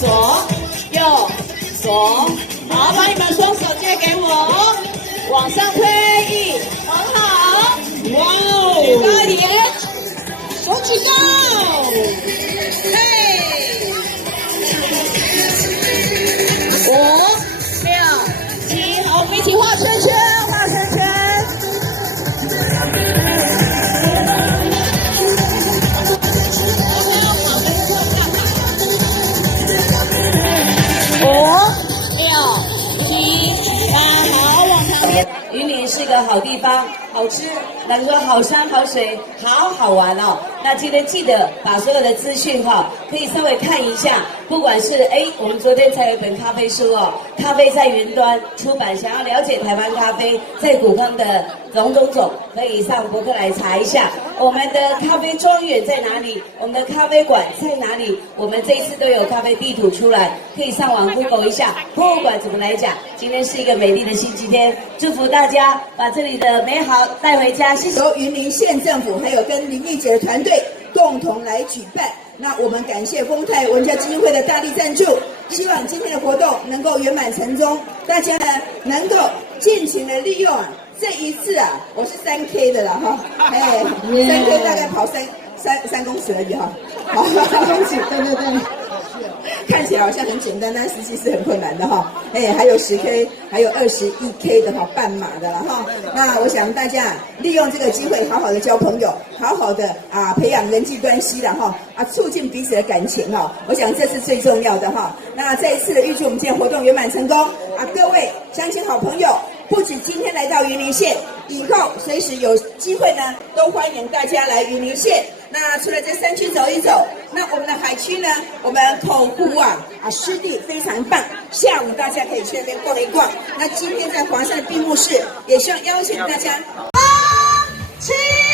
左右左，好，把你们双手借给我，往上推一，很好，哇哦，举高一点，手举高，嘿，5、6、7，好，我们一起画圈圈，画圈圈。云林是个好地方，好吃，能说好山好水，好好玩哦。那今天记得把所有的资讯可以稍微看一下，不管是我们昨天才有一本咖啡书哦，咖啡在云端出版，想要了解台湾咖啡在古坑的种，可以上博客来查一下。我们的咖啡庄园在哪里？我们的咖啡馆在哪里？我们这一次都有咖啡地图出来，可以上网 Google 一下。不管怎么来讲，今天是一个美丽的星期天，祝福大家把这里的美好带回家。谢谢。由云林县政府还有跟林丽姐的团队共同来举办。那我们感谢丰泰文教基金会的大力赞助，希望今天的活动能够圆满成功，大家呢能够尽情的利用这一次我是3K 的啦3K 大概跑3公尺而已好，3公尺，对。看起来好像很简单，但实际是很困难的还有10K， 还有21K 的半马的啦那我想大家利用这个机会，好好的交朋友，好好的培养人际关系的促进彼此的感情我想这是最重要的那再一次的预祝我们今天活动圆满成功各位乡亲好朋友，不止今天来到云林县，以后随时有机会呢，都欢迎大家来云林县。那除了在山区走一走，那我们的海区呢，我们口湖湿地非常棒，下午大家可以去那边逛一逛。那今天在华山的闭幕式，也希望邀请大家。8、7。